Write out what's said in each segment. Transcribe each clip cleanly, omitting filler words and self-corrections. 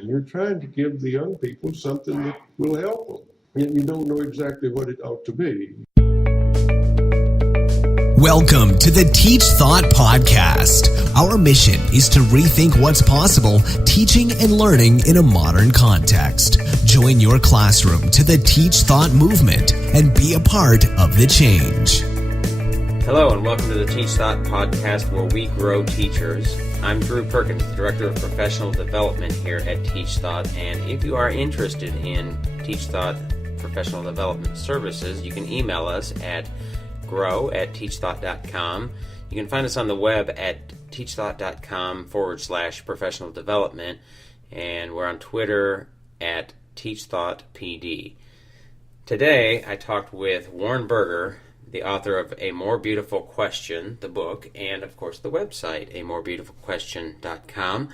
You're trying to give the young people something that will help them, yet you don't know exactly what it ought to be. Welcome to the Teach Thought Podcast. Our mission is to rethink what's possible, teaching and learning in a modern context. Join your classroom to the Teach Thought movement and be a part of the change. Hello and welcome to the Teach Thought Podcast, where we grow teachers. I'm Drew Perkins, Director of Professional Development here at Teach Thought, and if you are interested in Teach Thought Professional Development Services, you can email us at grow@teachthought.com. You can find us on the web at teachthought.com/professional development, and we're on Twitter at teachthoughtpd. Today, I talked with Warren Berger, the author of A More Beautiful Question, the book, and of course the website, amorebeautifulquestion.com.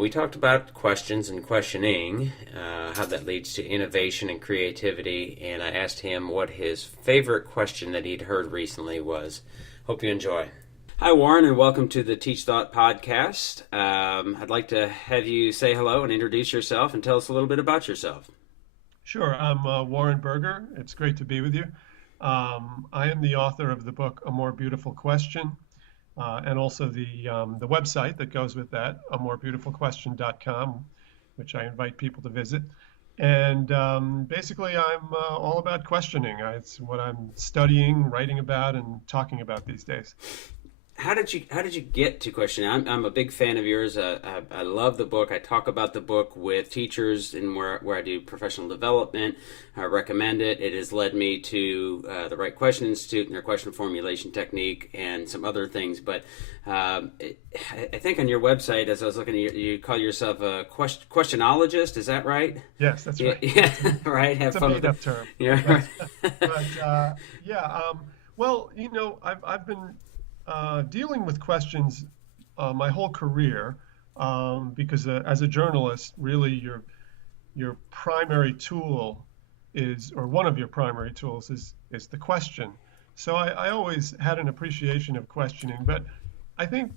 We talked about questions and questioning, how that leads to innovation and creativity, and I asked him what his favorite question that he'd heard recently was. Hope you enjoy. Hi, Warren, and welcome to the Teach Thought Podcast. I'd like to have you say hello and introduce yourself and tell us a little bit about yourself. Sure. I'm Warren Berger. It's great to be with you. I am the author of the book, A More Beautiful Question, and also the website that goes with that, amorebeautifulquestion.com, which I invite people to visit. And basically, I'm all about questioning. It's what I'm studying, writing about, and talking about these days. How did you get to questioning? I'm a big fan of yours. I love the book. I talk about the book with teachers and where I do professional development. I recommend it. It has led me to the Right Question Institute and their question formulation technique and some other things. But I think on your website, as I was looking at you call yourself a questionologist. Is that right? Yes, that's right. Yeah, right. Have it's fun a made-up with term. Yeah. Well, I've been dealing with questions my whole career, because as a journalist, really your primary tool is, or one of your primary tools is the question. So I always had an appreciation of questioning, but I think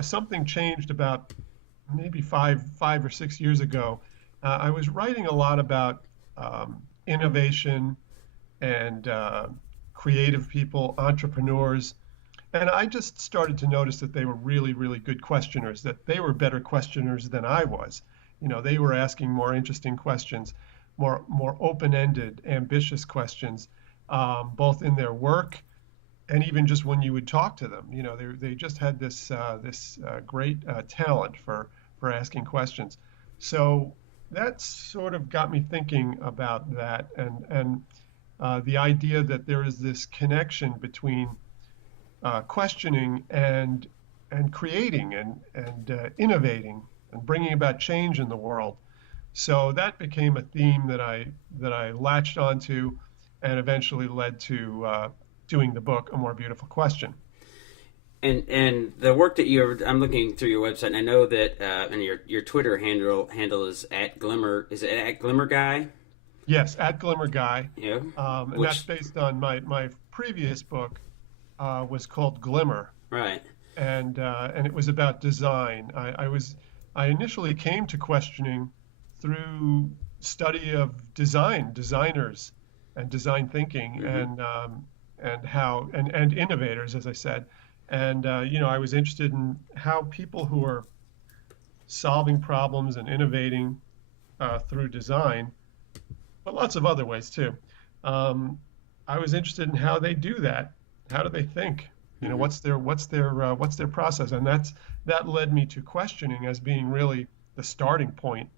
something changed about maybe five or 6 years ago. I was writing a lot about innovation and creative people, entrepreneurs. And I just started to notice that they were really, really good questioners, that they were better questioners than I was. They were asking more interesting questions, more open-ended, ambitious questions, both in their work and even just when you would talk to them. They just had this great talent for asking questions. So that sort of got me thinking about that, and the idea that there is this connection between questioning and creating and innovating and bringing about change in the world. So that became a theme that I latched onto, and eventually led to doing the book, A More Beautiful Question. And the work that I'm looking through your website, and I know that and your Twitter handle is @Glimmer. Is it @GlimmerGuy? Yes, @GlimmerGuy. Yeah. And that's based on my previous book. Was called Glimmer, right? And it was about design. I initially came to questioning through study of designers, and design thinking, and innovators, as I said. And I was interested in how people who are solving problems and innovating through design, but lots of other ways too. I was interested in how they do that. How do they think? What's their process? And that led me to questioning as being really the starting point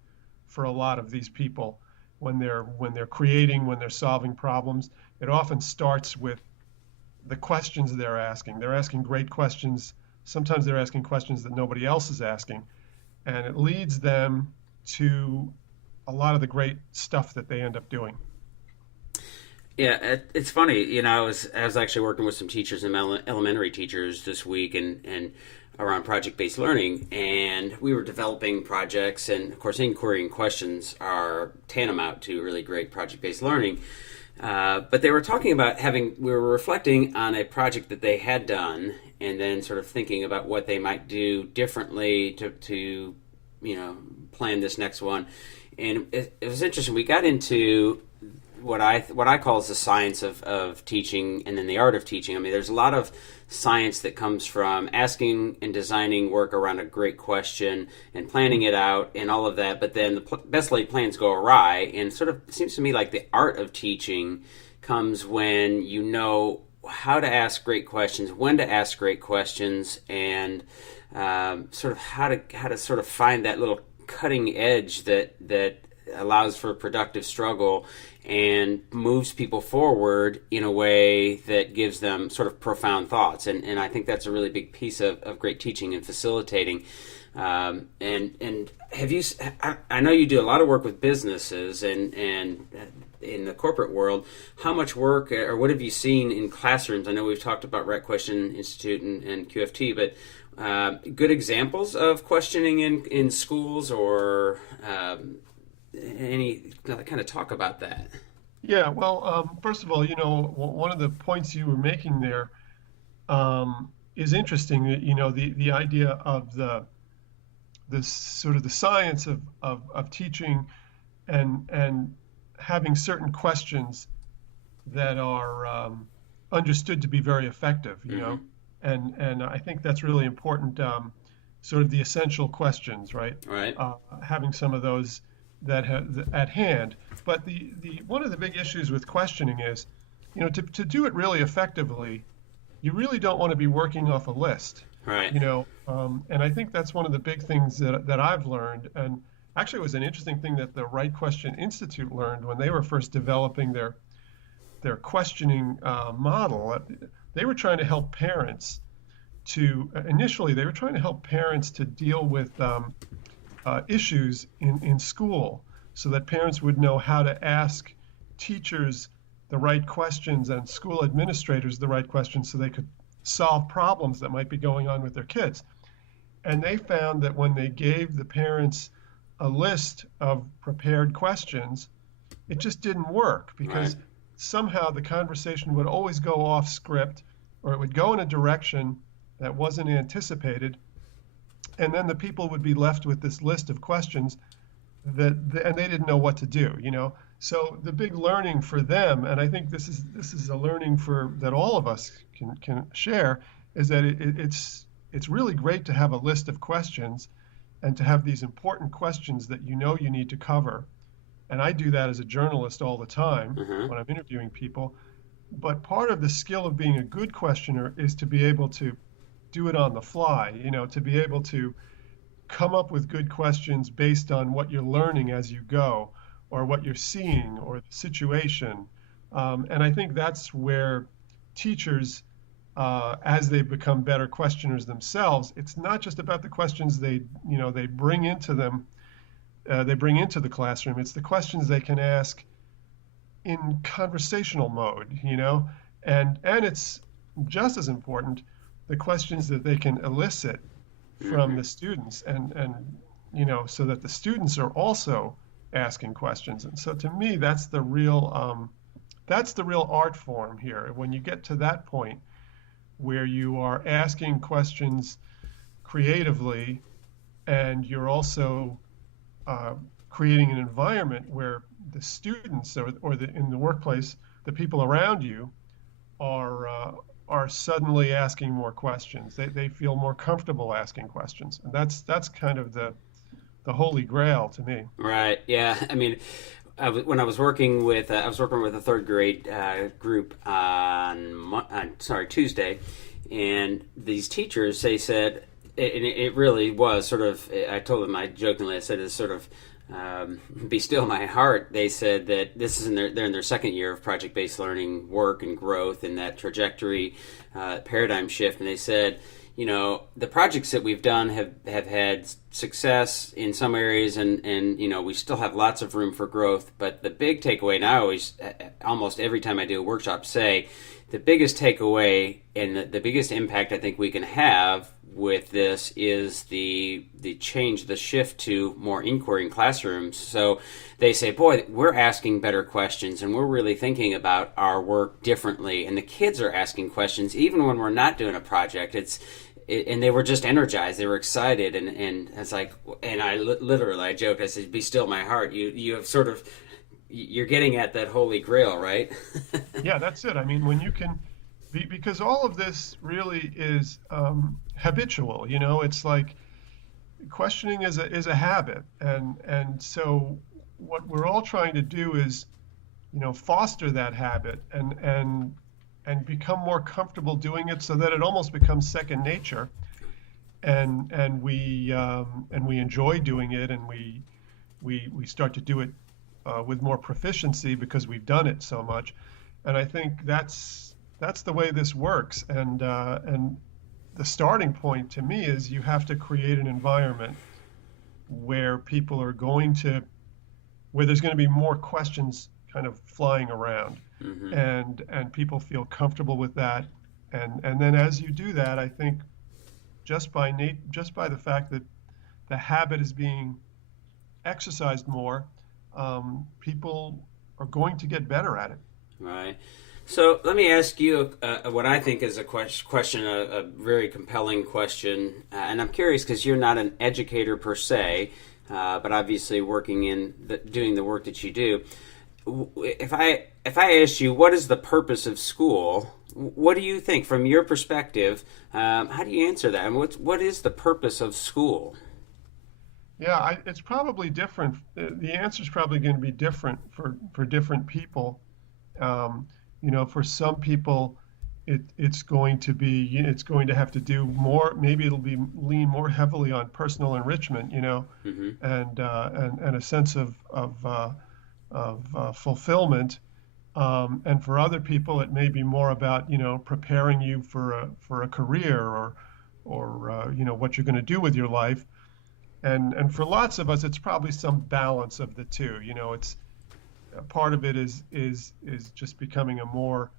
for a lot of these people when they're creating, when they're solving problems. It often starts with the questions they're asking. They're asking great questions. Sometimes they're asking questions that nobody else is asking, and it leads them to a lot of the great stuff that they end up doing. Yeah, it's funny. I was actually working with some teachers and elementary teachers this week, and around project-based learning, and we were developing projects, and of course, inquiry and questions are tantamount to really great project-based learning. But they were talking about we were reflecting on a project that they had done, and then sort of thinking about what they might do differently to plan this next one. And it was interesting. We got into what I call is the science of teaching, and then the art of teaching. I mean, there's a lot of science that comes from asking and designing work around a great question and planning it out and all of that. But then the best laid plans go awry, and sort of it seems to me like the art of teaching comes when you know how to ask great questions, when to ask great questions, and sort of how to sort of find that little cutting edge that allows for productive struggle and moves people forward in a way that gives them sort of profound thoughts. And I think that's a really big piece of great teaching and facilitating. And have you? I know you do a lot of work with businesses and in the corporate world. How much work or what have you seen in classrooms? I know we've talked about Right Question Institute and QFT, but good examples of questioning in schools or any kind of talk about that? Yeah, well, first of all, one of the points you were making there is interesting. The idea of the sort of the science of teaching and having certain questions that are understood to be very effective. And I think that's really important. Sort of the essential questions, right? Right. Having some of those at hand. But the one of the big issues with questioning is, to do it really effectively, you really don't want to be working off a list. Right. And I think that's one of the big things that I've learned. And actually, it was an interesting thing that the Right Question Institute learned when they were first developing their questioning model. They were trying to help parents initially they were trying to help parents to deal with issues in school, so that parents would know how to ask teachers the right questions and school administrators the right questions so they could solve problems that might be going on with their kids. And they found that when they gave the parents a list of prepared questions, it just didn't work, because Right. somehow the conversation would always go off script, or it would go in a direction that wasn't anticipated. And then the people would be left with this list of questions and they didn't know what to do, So the big learning for them, and I think this is a learning that all of us can share, is that it's really great to have a list of questions and to have these important questions that you need to cover. And I do that as a journalist all the time when I'm interviewing people. But part of the skill of being a good questioner is to be able to do it on the fly, to be able to come up with good questions based on what you're learning as you go, or what you're seeing, or the situation. And I think that's where teachers, as they become better questioners themselves, it's not just about the questions they bring into the classroom. It's the questions they can ask in conversational mode, and it's just as important, the questions that they can elicit from the students, and so that the students are also asking questions. And so to me, that's the real art form here. When you get to that point where you are asking questions creatively, and you're also creating an environment where the students in the workplace, the people around you are suddenly asking more questions. They feel more comfortable asking questions, and that's kind of the Holy Grail to me. Right. Yeah. I mean, when I was working with a third grade group on Tuesday, and these teachers, they said, and it really was sort of, I told them, I jokingly said, it's sort of be still my heart. They said that this is they're in their second year of project-based learning work and growth and that trajectory paradigm shift. And they said, the projects that we've done have had success in some areas, and we still have lots of room for growth. But the big takeaway, and I always, almost every time I do a workshop, say the biggest takeaway and the biggest impact I think we can have with this is the change, the shift to more inquiry in classrooms. So they say, boy, we're asking better questions, and we're really thinking about our work differently. And the kids are asking questions even when we're not doing a project. and they were just energized. They were excited, and it's like, and literally I joked. I said, "Be still, my heart." You have sort of, you're getting at that Holy Grail, right? Yeah, that's it. I mean, when you can, because all of this really is habitual. It's like questioning is a habit, and so what we're all trying to do is, foster that habit and become more comfortable doing it so that it almost becomes second nature, and we enjoy doing it, and we start to do it with more proficiency because we've done it so much. And I think that's the way this works. And the starting point to me is you have to create an environment where where there's going to be more questions kind of flying around, and people feel comfortable with that. And then as you do that, I think just by the fact that the habit is being exercised more, people are going to get better at it. Right. So let me ask you what I think is a question, a very compelling question, and I'm curious because you're not an educator per se, but obviously working doing the work that you do. If I asked you what is the purpose of school, what do you think from your perspective? How do you answer that? And what is the purpose of school? Yeah, it's probably different. The answer is probably going to be different for different people. For some people, it's going to have to do more. Maybe it'll lean more heavily on personal enrichment, and a sense of fulfillment. And for other people, it may be more about preparing you for a career or what you're going to do with your life. And for lots of us, it's probably some balance of the two. It's part of it is just becoming a more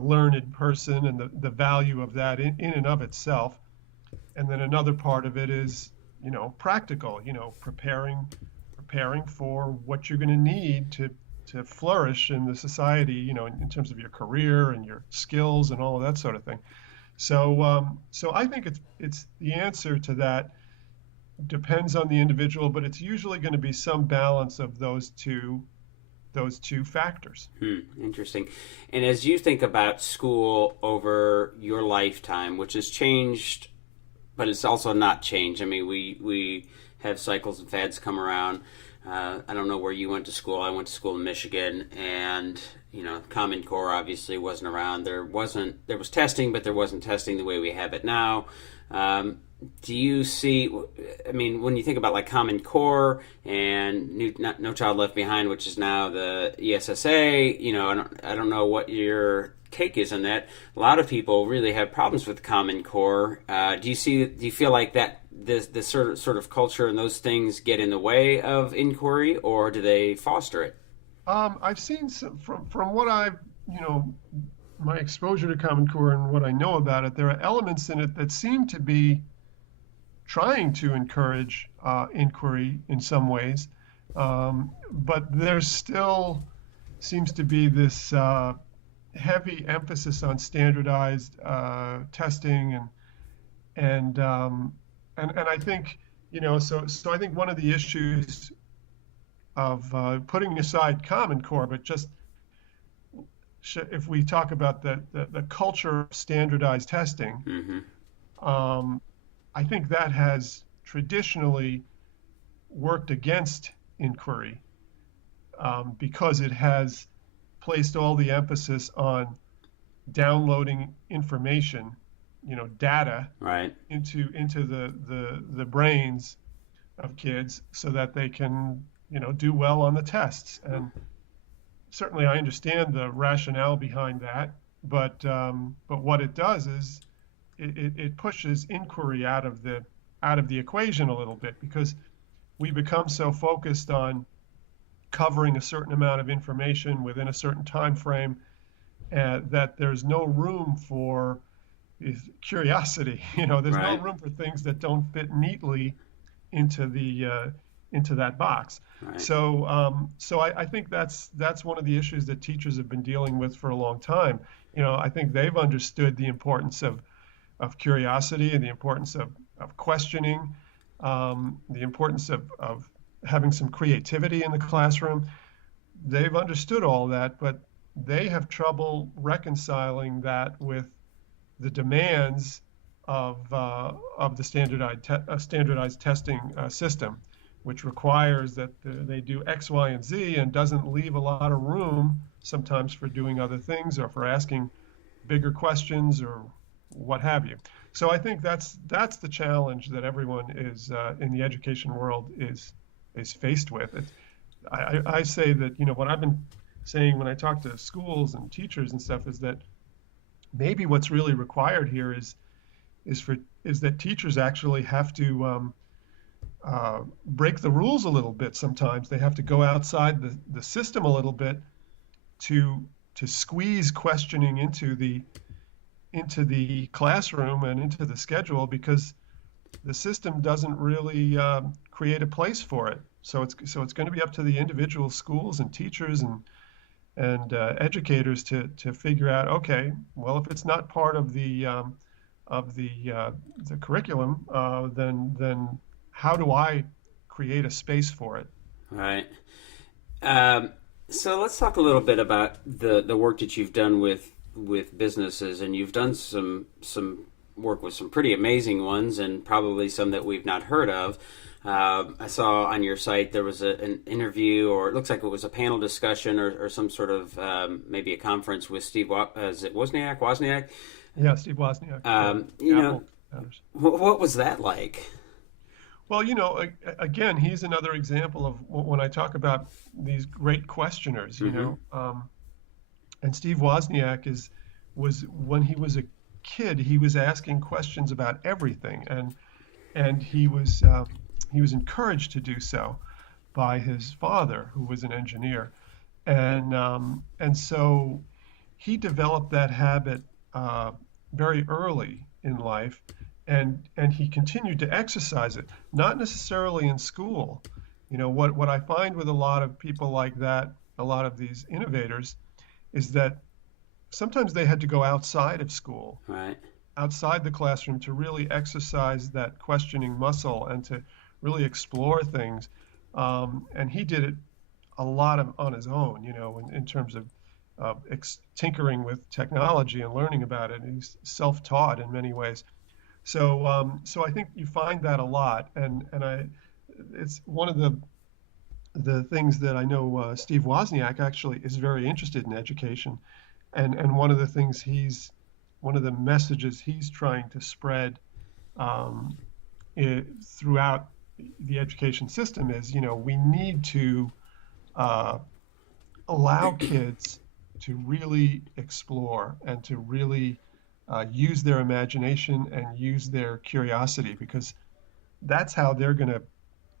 learned person, and the value of that in and of itself. And then another part of it is practical. Preparing for what you're going to need to flourish in the society. In terms of your career and your skills and all of that sort of thing. So I think it's the answer to that depends on the individual, but it's usually going to be some balance of those two factors. Interesting. And as you think about school over your lifetime, which has changed, but it's also not changed. I mean, we have cycles and fads come around. I don't know where you went to school. I went to school in Michigan, and Common Core obviously wasn't around. There was testing, but there wasn't testing the way we have it now. Do you see, I mean, when you think about like Common Core and No Child Left Behind, which is now the ESSA, I don't know what your take is on that. A lot of people really have problems with Common Core. Do you feel like that this sort of culture and those things get in the way of inquiry, or do they foster it? I've seen from what I've, my exposure to Common Core and what I know about it, there are elements in it that seem to be trying to encourage inquiry in some ways, but there still seems to be this heavy emphasis on standardized testing, and I think so I think one of the issues of putting aside Common Core, but just if we talk about the culture of standardized testing, I think that has traditionally worked against inquiry because it has placed all the emphasis on downloading information, data, right, into the brains of kids so that they can do well on the tests. And certainly I understand the rationale behind that, but what it does is it pushes inquiry out of the equation a little bit, because we become so focused on covering a certain amount of information within a certain time frame that there's no room for curiosity. There's right. no room for things that don't fit neatly into that box. Right. So I think that's one of the issues that teachers have been dealing with for a long time. I think they've understood the importance of of curiosity and the importance of questioning, the importance of having some creativity in the classroom. They've understood all that, but they have trouble reconciling that with the demands of the standardized testing system, which requires that they do X, Y, and Z, and doesn't leave a lot of room sometimes for doing other things or for asking bigger questions or what have you. So I think that's the challenge that everyone is in the education world is faced with. I say that, what I've been saying when I talk to schools and teachers and stuff is that maybe what's really required here is that teachers actually have to break the rules a little bit. Sometimes they have to go outside the system a little bit to squeeze questioning into the classroom and into the schedule, because the system doesn't really create a place for it. So it's going to be up to the individual schools and teachers and educators to figure out, okay, well, if it's not part of the curriculum, then how do I create a space for it? Right. So let's talk a little bit about the work that you've done with businesses, and you've done some work with some pretty amazing ones, and probably some that we've not heard of. I saw on your site there was an interview, or it looks like it was a panel discussion or some sort of maybe a conference with Steve. Is it Wozniak? Yeah, Steve Wozniak. What was that like? Well, again, he's another example of when I talk about these great questioners. And Steve Wozniak was when he was a kid, he was asking questions about everything, and he was encouraged to do so by his father, who was an engineer, and so he developed that habit very early in life, and he continued to exercise it, not necessarily in school. What I find with a lot of people like that, a lot of these innovators, is that sometimes they had to go outside of school, right, outside the classroom, to really exercise that questioning muscle and to really explore things. And he did it a lot on his own, in terms of tinkering with technology and learning about it. He's self-taught in many ways. So I think you find that a lot, and it's one of the things that I know Steve Wozniak actually is very interested in education, and one of the messages he's trying to spread throughout the education system is, we need to allow kids to really explore and to really use their imagination and use their curiosity, because that's how they're going to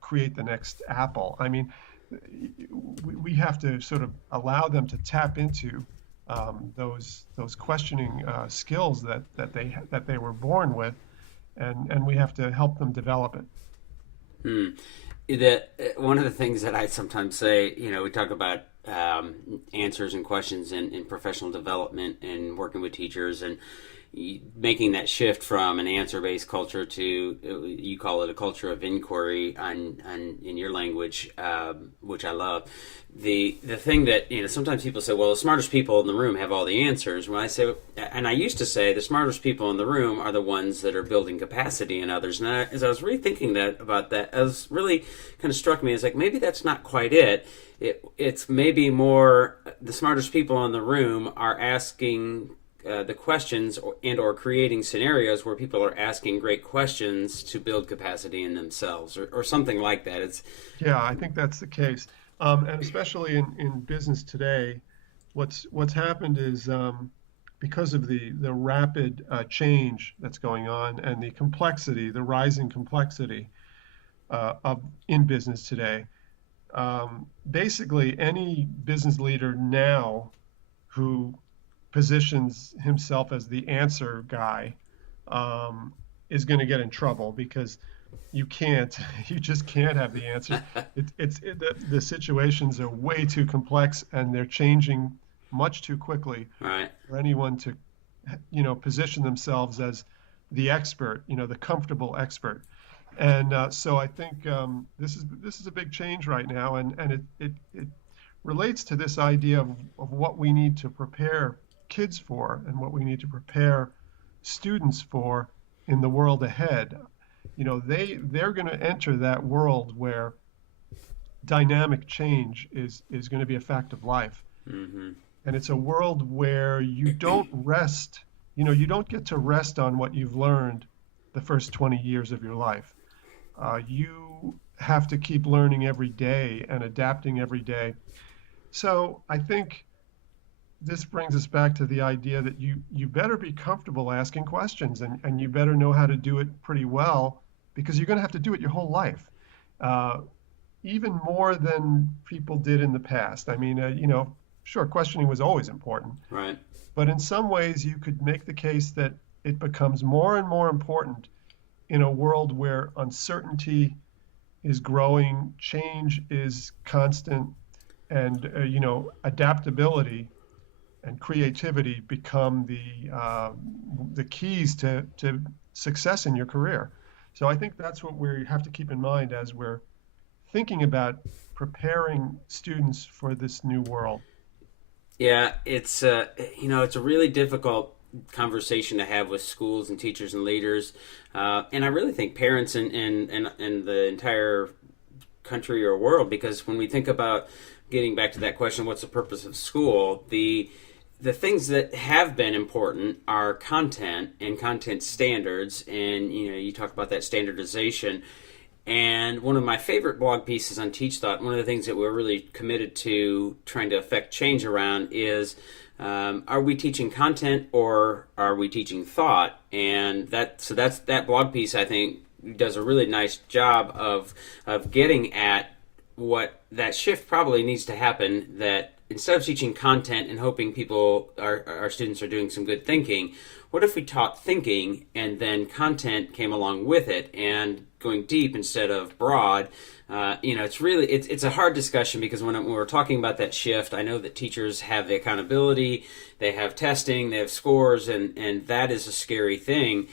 create the next Apple. I mean, we have to sort of allow them to tap into those questioning skills that they were born with, and we have to help them develop it. One of the things that I sometimes say, we talk about answers and questions in professional development and working with teachers, and making that shift from an answer-based culture to, you call it a culture of inquiry in your language, which I love. The thing that, sometimes people say, well, the smartest people in the room have all the answers. When I say, and I used to say, the smartest people in the room are the ones that are building capacity in others. And as I was rethinking about that, it was really kind of struck me as like, maybe that's not quite it. It's maybe more the smartest people in the room are asking the questions or creating scenarios where people are asking great questions to build capacity in themselves, or something like that. Yeah, I think that's the case. And especially in business today, what's happened is because of the rapid change that's going on and the rising complexity in business today, basically any business leader now who positions himself as the answer guy is going to get in trouble, because you just can't have the answer. The situations are way too complex, and they're changing much too quickly right, for anyone to position themselves as the expert, the comfortable expert. And so I think this is a big change right now, and it relates to this idea of what we need to prepare kids for and what we need to prepare students for in the world ahead. They're going to enter that world where dynamic change is going to be a fact of life. Mm-hmm. And it's a world where you don't rest, you don't get to rest on what you've learned the first 20 years of your life. You have to keep learning every day and adapting every day. So I think this brings us back to the idea that you better be comfortable asking questions, and you better know how to do it pretty well, because you're going to have to do it your whole life, even more than people did in the past. I mean, sure, questioning was always important, Right. but in some ways you could make the case that it becomes more and more important in a world where uncertainty is growing, change is constant, and adaptability and creativity become the keys to success in your career. So I think that's what we have to keep in mind as we're thinking about preparing students for this new world. Yeah, it's it's a really difficult conversation to have with schools and teachers and leaders, and I really think parents and the entire country or world, because when we think about getting back to that question, what's the purpose of school? The things that have been important are content and content standards, and you talk about that standardization. And one of my favorite blog pieces on Teach Thought, one of the things that we're really committed to trying to affect change around is, are we teaching content or are we teaching thought? And that blog piece, I think, does a really nice job of getting at what that shift probably needs to happen, that instead of teaching content and hoping our students are doing some good thinking, what if we taught thinking and then content came along with it, and going deep instead of broad? It's a hard discussion, because when we're talking about that shift, I know that teachers have the accountability, they have testing, they have scores, and that is a scary thing.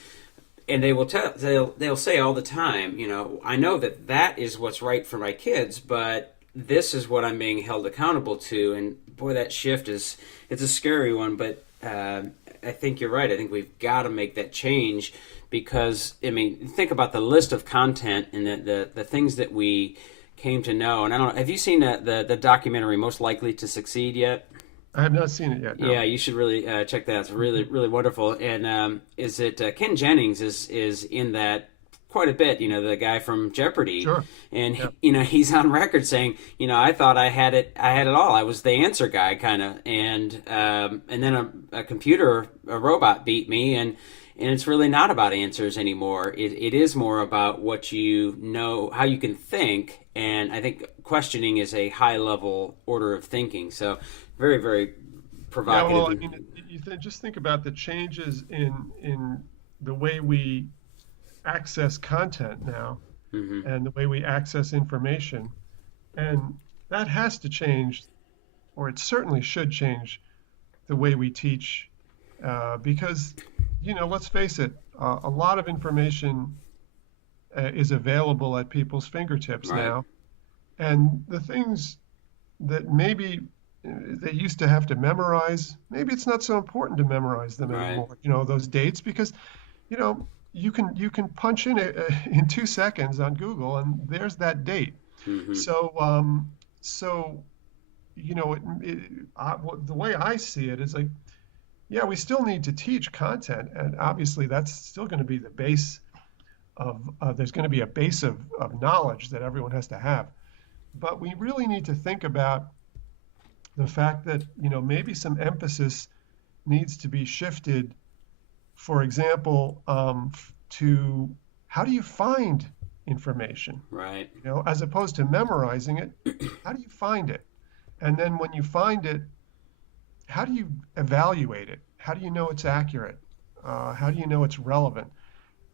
And they'll say all the time, I know that is what's right for my kids, but this is what I'm being held accountable to. And boy, that shift it's a scary one, but I think you're right. I think we've got to make that change, because, think about the list of content and the things that we came to know. And I don't know, have you seen the documentary Most Likely to Succeed yet? I have not seen it yet. No. Yeah, you should really check that out. It's really, really wonderful. And Ken Jennings is in that quite a bit, the guy from Jeopardy. Sure. And yeah. He's on record saying, I thought I had it all. I was the answer guy, kind of. And then a robot beat me, and it's really not about answers anymore. It is more about what you know, how you can think. And I think questioning is a high level order of thinking. So very, very provocative. Yeah, well, just think about the changes in the way we access content now, mm-hmm. and the way we access information. And that has to change, or it certainly should change, the way we teach, because, let's face it, a lot of information is available at people's fingertips right. now. And the things that maybe they used to have to memorize, maybe it's not so important to memorize them right. anymore, those dates, because, you can punch in 2 seconds on Google, and there's that date. Mm-hmm. So the way I see it is like, yeah, we still need to teach content, and obviously that's still going to be the base of, there's going to be a base of knowledge that everyone has to have. But we really need to think about the fact that, maybe some emphasis needs to be shifted, for example, to how do you find information? Right. As opposed to memorizing it, how do you find it? And then when you find it, how do you evaluate it? How do you know it's accurate? How do you know it's relevant?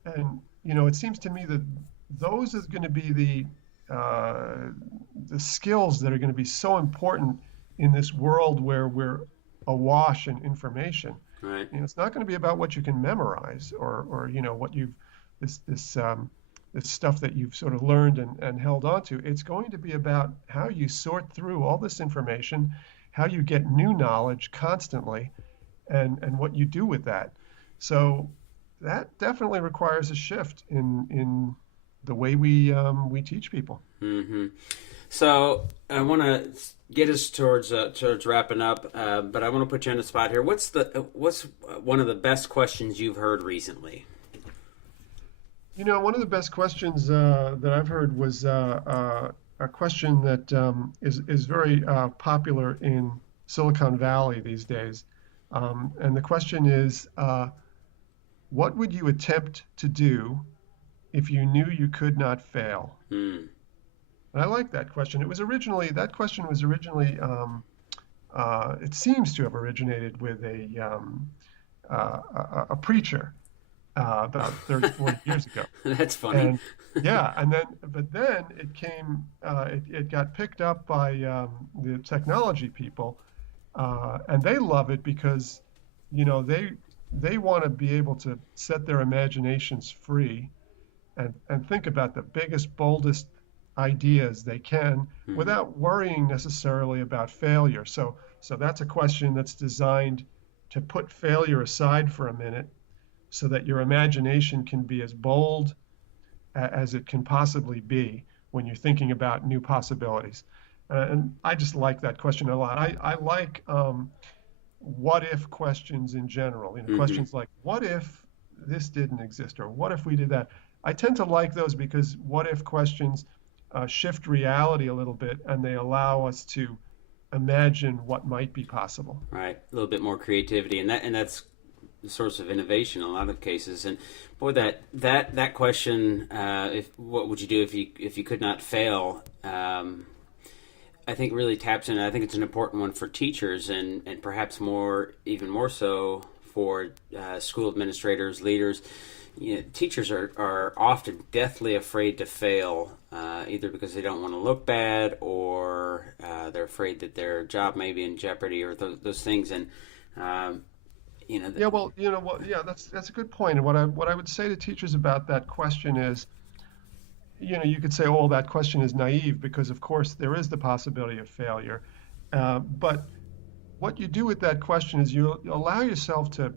And, it seems to me that those are going to be the skills that are going to be so important in this world where we're awash in information. Right. It's not going to be about what you can memorize or what you've this stuff that you've sort of learned and held on to. It's going to be about how you sort through all this information, how you get new knowledge constantly, and what you do with that. So that definitely requires a shift in the way we teach people. Mm-hmm. So I want to get us towards wrapping up, but I want to put you on the spot here. What's one of the best questions you've heard recently? One of the best questions that I've heard was a question that is very popular in Silicon Valley these days. And the question is, what would you attempt to do if you knew you could not fail? And I like that question. That question was originally, it seems to have originated with a preacher. About 30, 40 years ago. That's funny. But then it came, it got picked up by the technology people, and they love it because, they want to be able to set their imaginations free and think about the biggest, boldest ideas they can without worrying necessarily about failure. So that's a question that's designed to put failure aside for a minute, so that your imagination can be as bold as it can possibly be when you're thinking about new possibilities. And I just like that question a lot. I like what if questions in general. Questions like, what if this didn't exist, or what if we did that? I tend to like those because what if questions shift reality a little bit, and they allow us to imagine what might be possible. Right, a little bit more creativity, and that's the source of innovation in a lot of cases. And boy, that question, what would you do if you could not fail? I think really taps in. I think it's an important one for teachers, and perhaps even more so for school administrators, leaders. Teachers are often deathly afraid to fail, either because they don't want to look bad, or they're afraid that their job may be in jeopardy, or those things. And that's a good point. And what I would say to teachers about that question is, you could say, oh, that question is naive, because of course there is the possibility of failure. But what you do with that question is you allow yourself to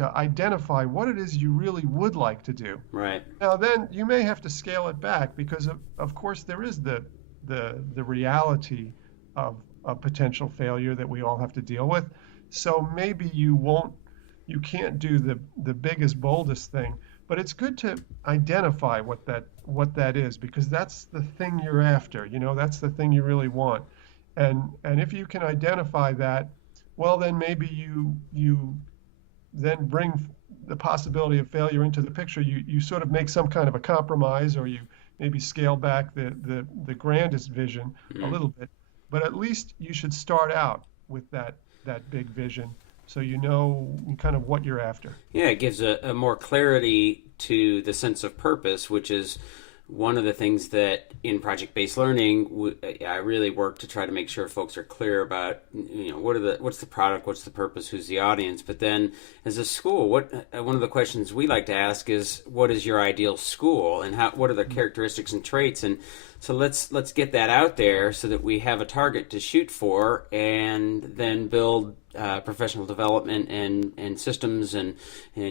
identify what it is you really would like to do. Right. Now then you may have to scale it back, because of course there is the reality of a potential failure that we all have to deal with. So maybe you can't do the biggest, boldest thing, but it's good to identify what that is, because that's the thing you're after. That's the thing you really want. And if you can identify that, well, then maybe you then bring the possibility of failure into the picture. You sort of make some kind of a compromise, or you maybe scale back the grandest vision a little bit. But at least you should start out with that big vision, so you know kind of what you're after. Yeah, it gives a more clarity to the sense of purpose, which is one of the things that in project-based learning I really work to try to make sure folks are clear about, what's the product, what's the purpose, who's the audience. But then as a school, one of the questions we like to ask is, what is your ideal school, and what are the characteristics and traits? And so let's get that out there so that we have a target to shoot for, and then build professional development and systems and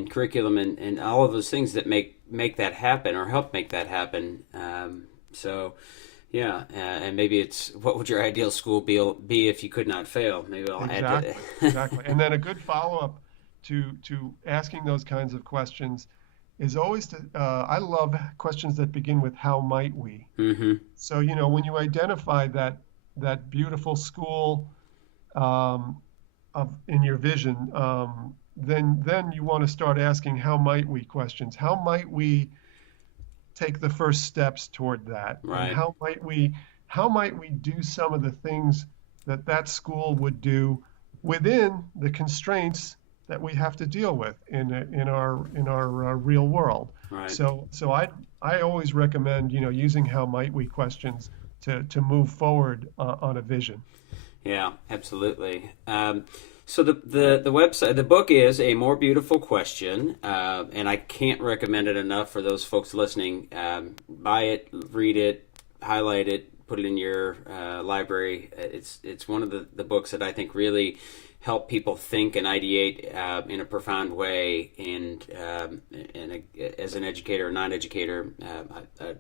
curriculum and all of those things that make that happen, or help make that happen. And maybe it's, what would your ideal school be if you could not fail? Maybe I'll add to that. Exactly. And then a good follow-up to asking those kinds of questions is always I love questions that begin with how might we. Mm-hmm. So when you identify that beautiful school in your vision, then you want to start asking how might we questions. How might we take the first steps toward that? Right. And how might we do some of the things that school would do within the constraints that we have to deal with in our real world. Right. So I always recommend using how might we questions to move forward on a vision. Yeah, absolutely. So the website, the book is A More Beautiful Question, and I can't recommend it enough for those folks listening. Buy it, read it, highlight it, put it in your library. It's one of the books that I think really help people think and ideate in a profound way. And as an educator or non-educator, I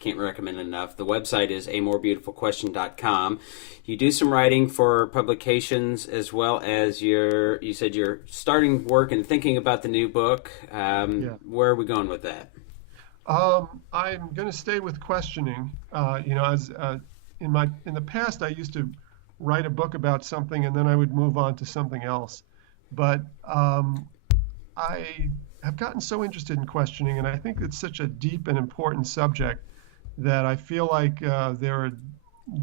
can't recommend it enough. The website is amorebeautifulquestion.com. You do some writing for publications, as well as you said you're starting work and thinking about the new book. Where are we going with that? I'm going to stay with questioning. As in the past, I used to write a book about something and then I would move on to something else. But I have gotten so interested in questioning, and I think it's such a deep and important subject that I feel like there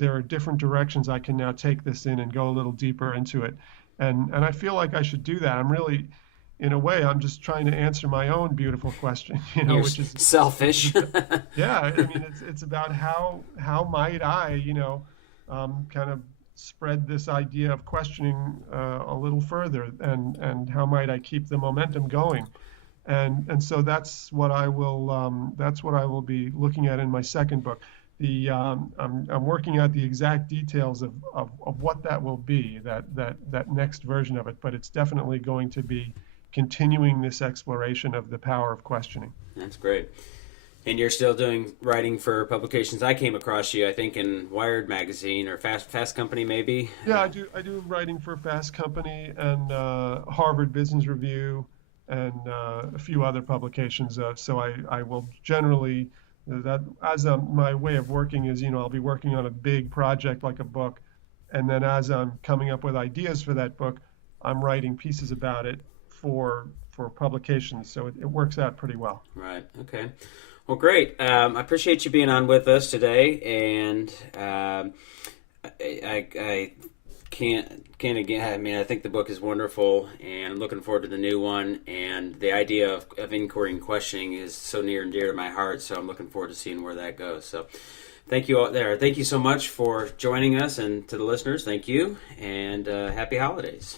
are different directions I can now take this in and go a little deeper into it. And I feel like I should do that. I'm really, in a way, I'm just trying to answer my own beautiful question, You're which is selfish. Yeah, I mean, it's about how might I, kind of spread this idea of questioning a little further, and how might I keep the momentum going. And so that's what I will be looking at in my second book. I'm working out the exact details of what that will be, that next version of it, but it's definitely going to be continuing this exploration of the power of questioning. That's great. And you're still doing writing for publications. I came across you, I think, in Wired magazine or Fast Company, maybe. Yeah, I do writing for Fast Company and Harvard Business Review, and a few other publications. So I will generally, that as my way of working is, I'll be working on a big project like a book, and then as I'm coming up with ideas for that book, I'm writing pieces about it for publications. So it works out pretty well. Right. Okay. Well, great. I appreciate you being on with us today, and I can't again. I mean, I think the book is wonderful, and I'm looking forward to the new one. And the idea of inquiry and questioning is so near and dear to my heart. So I'm looking forward to seeing where that goes. So thank you all there. Thank you so much for joining us, and to the listeners, thank you, and happy holidays.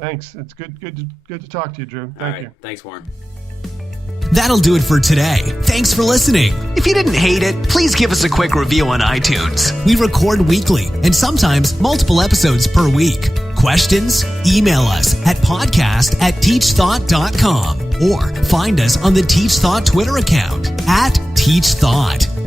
Thanks. It's good to talk to you, Drew. Thank you. Thanks, Warren. That'll do it for today. Thanks for listening. If you didn't hate it, please give us a quick review on iTunes. We record weekly and sometimes multiple episodes per week. Questions? Email us at podcast@teachthought.com or find us on the Teach Thought Twitter account @TeachThought.